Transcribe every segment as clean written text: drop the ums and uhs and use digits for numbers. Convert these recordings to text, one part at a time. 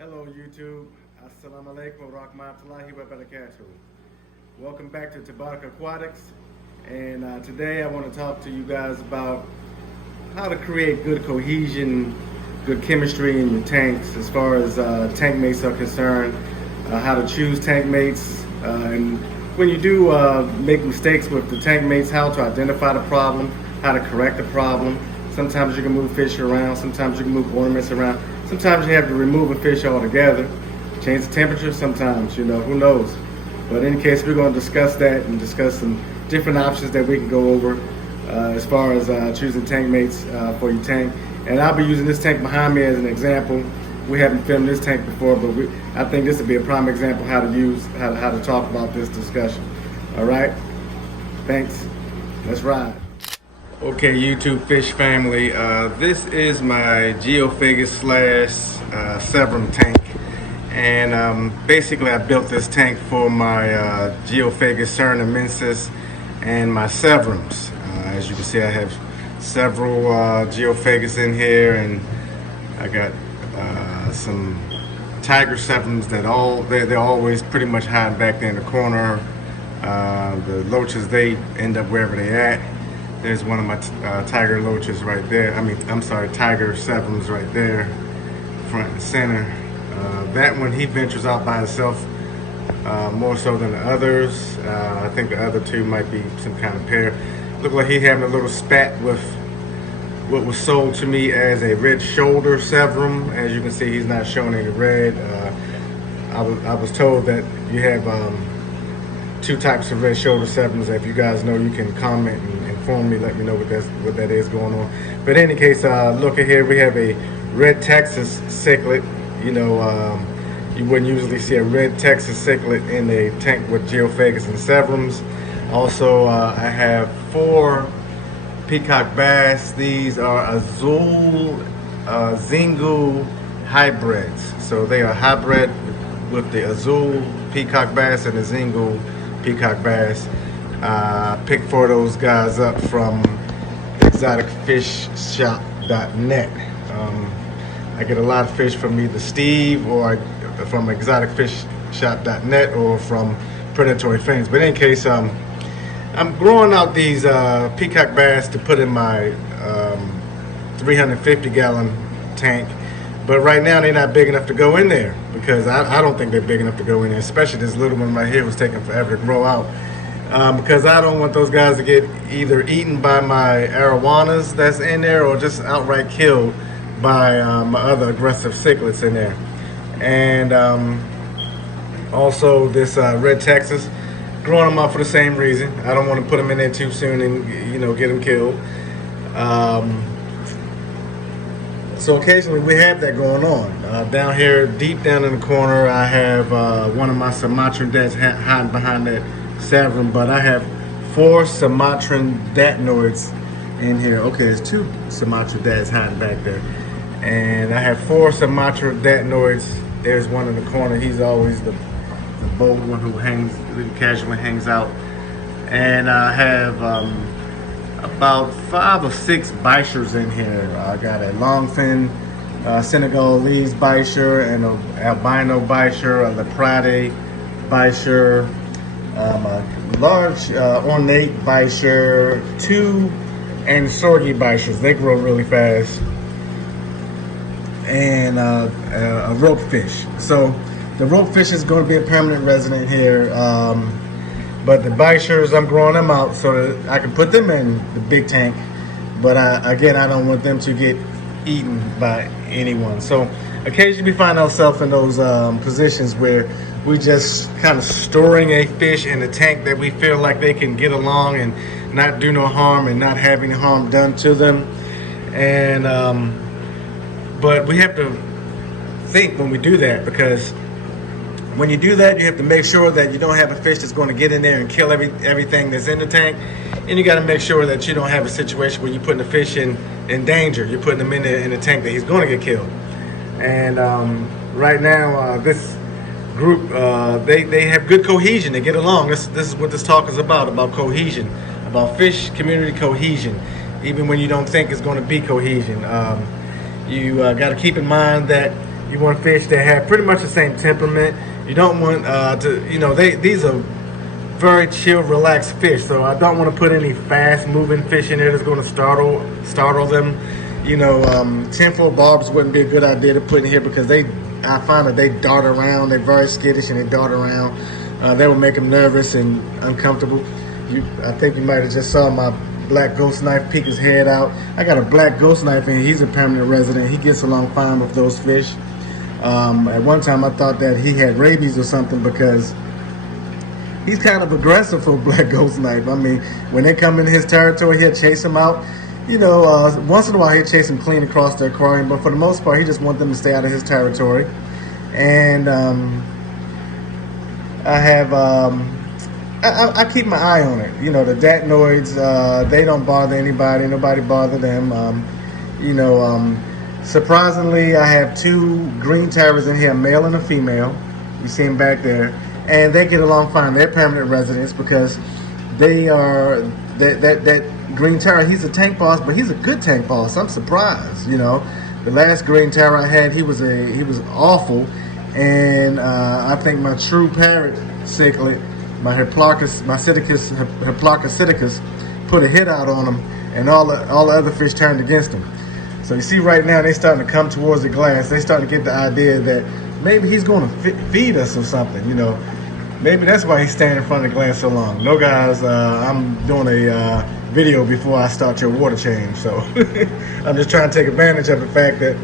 Hello YouTube, Assalamu alaikum wa rahmatullahi wa barakatuh. Welcome back to Tabak Aquatics, and today I want to talk to you guys about how to create good cohesion, good chemistry in your tanks as far as tank mates are concerned, how to choose tank mates, and when you do make mistakes with the tank mates, how to identify the problem, how to correct the problem. Sometimes you can move fish around, sometimes you can move ornaments around. Sometimes you have to remove a fish altogether, change the temperature, sometimes, who knows. But in any case, we're going to discuss that and discuss some different options that we can go over as far as choosing tank mates for your tank. And I'll be using this tank behind me as an example. We haven't filmed this tank before, but I think this would be a prime example how to talk about this discussion. All right, thanks, let's ride. Okay, YouTube fish family, this is my Geophagus Severum tank, and basically I built this tank for my Geophagus Surinamensis and my Severums. As you can see, I have several Geophagus in here, and I got some Tiger Severums that they're always pretty much hiding back there in the corner. The loaches, they end up wherever they're at. There's one of my tiger loaches right there. Tiger Severums right there, front and center. That one, he ventures out by himself more so than the others. I think the other two might be some kind of pair. Look like he having a little spat with what was sold to me as a red shoulder Severum. As you can see, he's not showing any red. I was told that you have two types of red shoulder Severums. If you guys know, you can comment and inform me, let me know what that is going on. But in any case, look at here, we have a red Texasichlid. You wouldn't usually see a red Texasichlid in a tank with Geophagus and Severums. Also, I have 4 Peacock Bass. These are Azul Zingu hybrids. So they are hybrid with the Azul Peacock Bass and the Zingu Peacock Bass. Picked 4 of those guys up from exoticfishshop.net. I get a lot of fish from either Steve or from exoticfishshop.net or from Predatory Fins. But in any case, I'm growing out these Peacock Bass to put in my 350-gallon tank. But right now they're not big enough to go in there, because I don't think they're big enough to go in there, especially this little one right here was taking forever to grow out. Because I don't want those guys to get either eaten by my arowanas that's in there or just outright killed by my other aggressive cichlids in there. And also this red Texas, growing them up for the same reason. I don't want to put them in there too soon and get them killed. So occasionally we have that going on. Down here, deep down in the corner, I have one of my Sumatran dads hiding behind that Severum, but I have 4 Sumatran datnoids in here. Okay, there's 2 Sumatran dads hiding back there. And I have 4 Sumatra datnoids. There's one in the corner. He's always the bold one who casually hangs out. And I have about 5 or 6 bichers in here. I got a Longfin Senegalese bicher and an albino bicher, a Leprade bicher, a large ornate bicher, 2 Ansorgi bichers. They grow really fast. And a Ropefish. So the Ropefish is going to be a permanent resident here. But the bichers, I'm growing them out so that I can put them in the big tank. But again, I don't want them to get eaten by anyone. So occasionally we find ourselves in those positions where we just kind of storing a fish in a tank that we feel like they can get along and not do no harm and not have any harm done to them. And but we have to think when we do that, because when you do that, you have to make sure that you don't have a fish that's going to get in there and kill everything that's in the tank. And you got to make sure that you don't have a situation where you're putting the fish in danger. You're putting them in a tank that he's going to get killed. And right now, this group, they have good cohesion. They get along. This is what this talk is about cohesion, about fish community cohesion, even when you don't think it's going to be cohesion. You got to keep in mind that You want fish that have pretty much the same temperament. You don't want these are very chill, relaxed fish. So I don't want to put any fast-moving fish in there that's going to startle them. 10-foot barbs wouldn't be a good idea to put in here because I find that they dart around. They're very skittish and they dart around. That would make them nervous and uncomfortable. I think you might have just saw my black ghost knife peek his head out. I got a black ghost knife and he's a permanent resident. He gets along fine with those fish. At one time I thought that he had rabies or something because he's kind of aggressive for a black ghost knife. I mean, when they come into his territory, he'll chase them out. Once in a while he'll chase them clean across the aquarium, but for the most part he just wants them to stay out of his territory. And I keep my eye on it. The datnoids, they don't bother anybody. Nobody bother them. Surprisingly, I have 2 green terrors in here, a male and a female. You see them back there. And they get along fine. They're permanent residents because they are, that green terror, he's a tank boss, but he's a good tank boss. I'm surprised, The last green terror I had, he was awful. And I think my true parrot cichlid, my Hiplochus put a hit out on him, and all the other fish turned against him. So you see right now they're starting to come towards the glass. They're starting to get the idea that maybe he's going to feed us or something, Maybe that's why he's standing in front of the glass so long. No, guys, I'm doing a video before I start your water change, so I'm just trying to take advantage of the fact that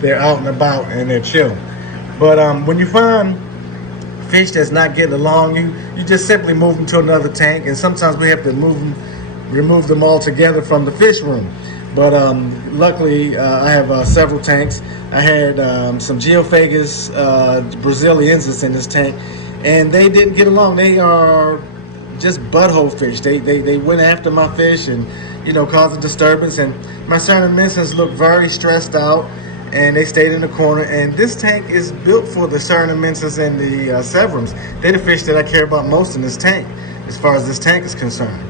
they're out and about and they're chilling. But when you find fish that's not getting along, you just simply move them to another tank, and sometimes we have to remove them all together from the fish room. But luckily, I have several tanks. I had some Geophagus Brasiliensis in this tank, and they didn't get along. They are just butthole fish. They went after my fish and caused a disturbance. And my Surinamensis looked very stressed out, and they stayed in the corner. And this tank is built for the Surinamensis and the Severums. They're the fish that I care about most in this tank, as far as this tank is concerned.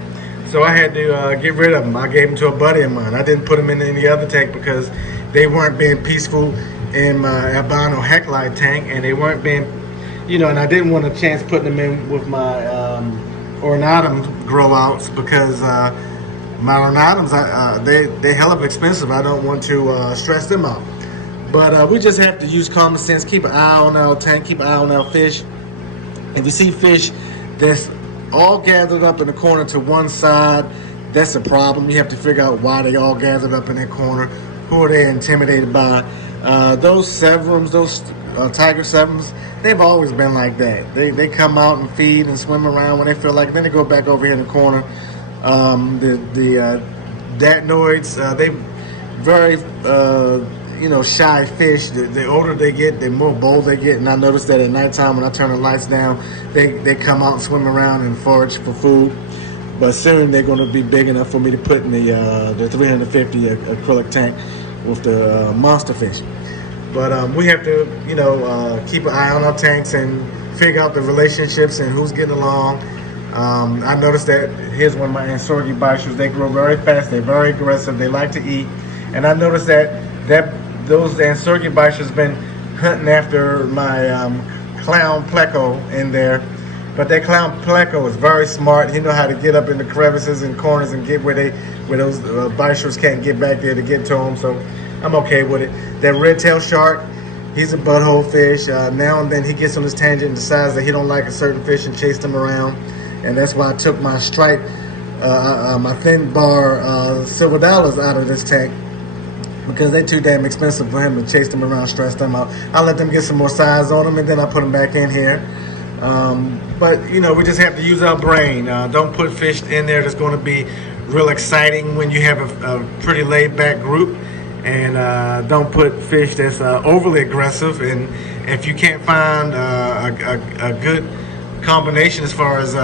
So I had to get rid of them. I gave them to a buddy of mine. I didn't put them in any other tank because they weren't being peaceful in my albino hecklite tank, and they weren't being, and I didn't want a chance putting them in with my ornatum grow outs because my ornatums, they're hell of expensive. I don't want to stress them out. But we just have to use common sense, keep an eye on our tank, keep an eye on our fish. If you see fish that's all gathered up in the corner to one side, that's a problem. You have to figure out why they all gathered up in that corner. Who are they intimidated by? Those Severums, those Tiger Severums, they've always been like that. They come out and feed and swim around when they feel like it. Then they go back over here in the corner. The datnoids, they very shy fish. The older they get, the more bold they get. And I noticed that at nighttime when I turn the lights down, they come out and swim around and forage for food. But soon they're going to be big enough for me to put in the 350 acrylic tank with the monster fish. But we have to, keep an eye on our tanks and figure out the relationships and who's getting along. I noticed that here's one of my Ansorgibishers. They grow very fast. They're very aggressive. They like to eat. And I noticed that those Ansorgibishers been hunting after my clown pleco in there. But that clown pleco is very smart. He know how to get up in the crevices and corners and get where those bishers can't get back there to get to them. So I'm okay with it. That red-tailed shark, he's a butthole fish. Now and then he gets on his tangent and decides that he don't like a certain fish and chase them around. And that's why I took my stripe, my thin bar silver dollars out of this tank, because they're too damn expensive for him to chase them around, stress them out. I let them get some more size on them, and then I put them back in here. But we just have to use our brain. Don't put fish in there that's going to be real exciting when you have a pretty laid-back group, and don't put fish that's overly aggressive. And if you can't find a good combination as far as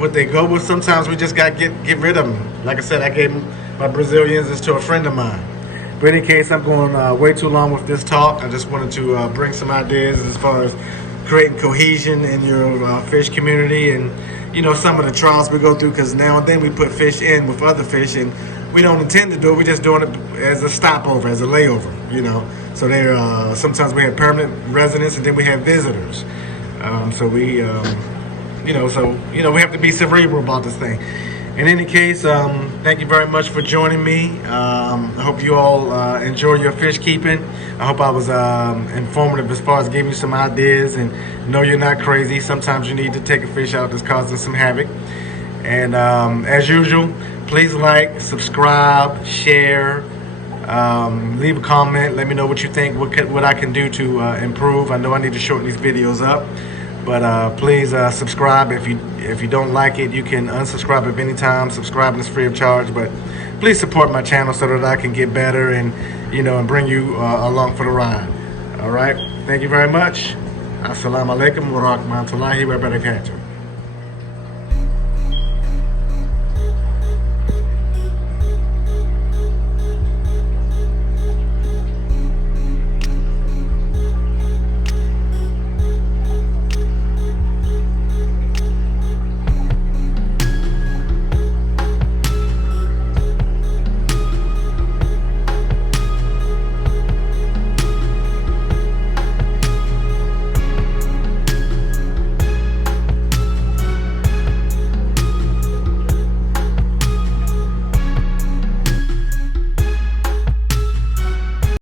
what they go with, sometimes we just got to get rid of them. Like I said, I gave my Brazilians to a friend of mine. But in any case, I'm going way too long with this talk. I just wanted to bring some ideas as far as creating cohesion in your fish community, and some of the trials we go through, because now and then we put fish in with other fish and we don't intend to do it. We're just doing it as a stopover, as a layover, So they're sometimes we have permanent residents, and then we have visitors. So we, we have to be cerebral about this thing. In any case, thank you very much for joining me. I hope you all enjoy your fish keeping. I hope I was informative as far as giving you some ideas, and know you're not crazy. Sometimes you need to take a fish out that's causing some havoc. And as usual, please like, subscribe, share, leave a comment. Let me know what you think, what I can do to improve. I know I need to shorten these videos up. But please subscribe. If you don't like it, you can unsubscribe at any time. Subscribing is free of charge. But please support my channel so that I can get better and and bring you along for the ride. All right. Thank you very much. Assalamu alaikum wa rahmatullahi wa barakatuh.